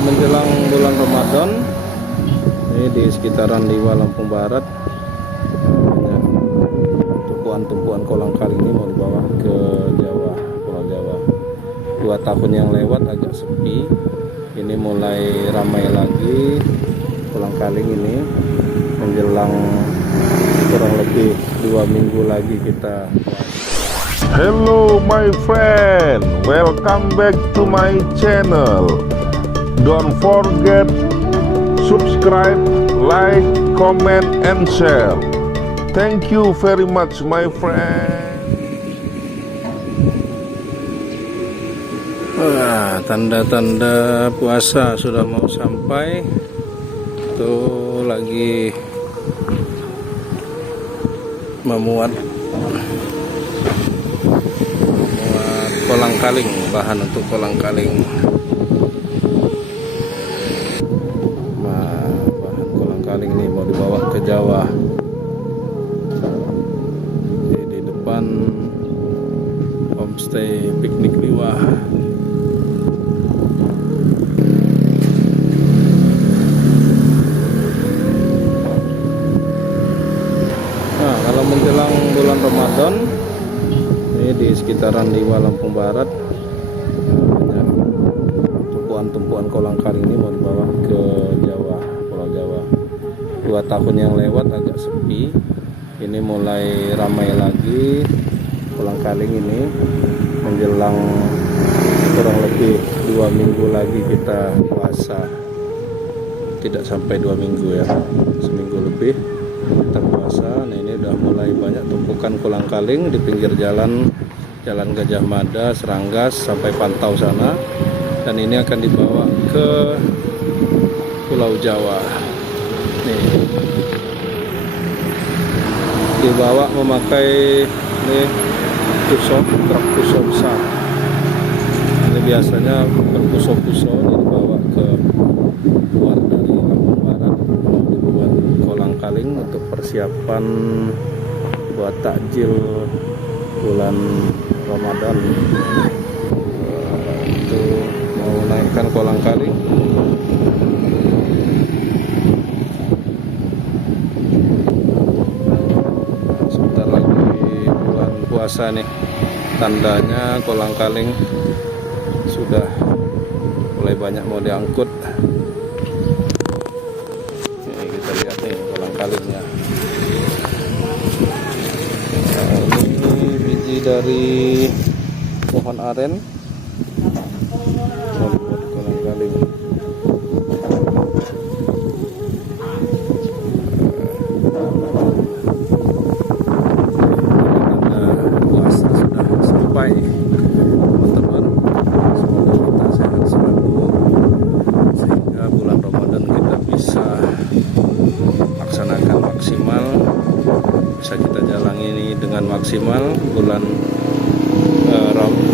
menjelang bulan Ramadan ini di sekitaran Liwa Lampung Barat, banyak tumpuan-tumpuan kolang kaling ini mau dibawa ke Jawa, Pulau Jawa. 2 tahun yang lewat agak sepi, ini mulai ramai lagi kolang kaling ini. Menjelang kurang lebih 2 minggu lagi kita. Hello my friend, welcome back to my channel. Don't forget subscribe, like, comment and share. Thank you very much my friend. Wah, tanda-tanda puasa sudah mau sampai. Tuh lagi memuat kolang kaling, bahan untuk kolang kaling. Nah, bahan kolang kaling ini mau dibawa ke Jawa. Di depan homestay piknik Liwa. Nah, kalau menjelang bulan Ramadan ini di sekitaran Liwa Lampung Barat, banyak tumpuan-tumpuan kolang kaling ini mau dibawa ke Jawa, Pulau Jawa. 2 tahun yang lewat agak sepi, ini mulai ramai lagi kolang kaling ini. Menjelang kurang lebih 2 minggu lagi kita puasa, tidak sampai 2 minggu ya, seminggu lebih kita puasa. Nah, ini udah mulai banyak tumpukan kolang kaling di pinggir jalan Gajah Mada, Seranggas sampai Pantau sana, dan ini akan dibawa ke Pulau Jawa. Nih, dibawa memakai nih truk tusuk besar. Ini biasanya berpusau-pusau, ini dibawa ke luar dari Lampung Barat, dibuat kolang kaling untuk persiapan buat takjil bulan Ramadan. Itu mau naikkan kolang kaling. Sebentar lagi bulan puasa nih, tandanya kolang kaling sudah mulai banyak mau diangkut. Ini kita lihat nih kolang kalingnya. Nah, ini biji dari pohon aren mau dibuat kolang kaling. Puasa sudah sampai teman-teman. Semoga kita sehat selalu, sehingga bulan Ramadan kita bisa laksanakan maksimal, bisa kita jalani ini dengan maksimal bulan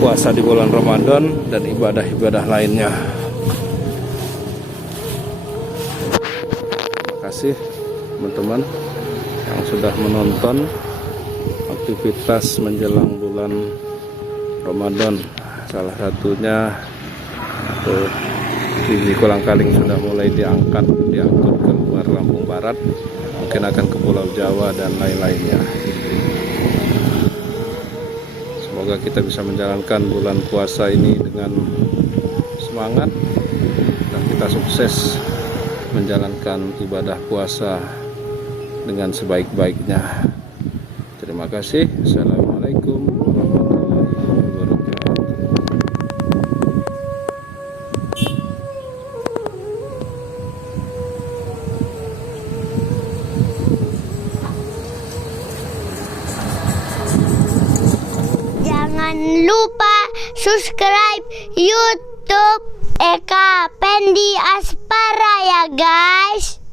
puasa di bulan Ramadan dan ibadah-ibadah lainnya. Terima kasih teman-teman yang sudah menonton aktivitas menjelang bulan Ramadan. Salah satunya tuh, biji kolang kaling sudah mulai diangkut ke luar Lampung Barat, mungkin akan ke Pulau Jawa dan lain-lainnya. Semoga kita bisa menjalankan bulan puasa ini dengan semangat dan kita sukses menjalankan ibadah puasa dengan sebaik-baiknya. Terima kasih. Assalamualaikum warahmatullahi wabarakatuh. Jangan lupa subscribe YouTube Eka Pendi Aspara ya guys.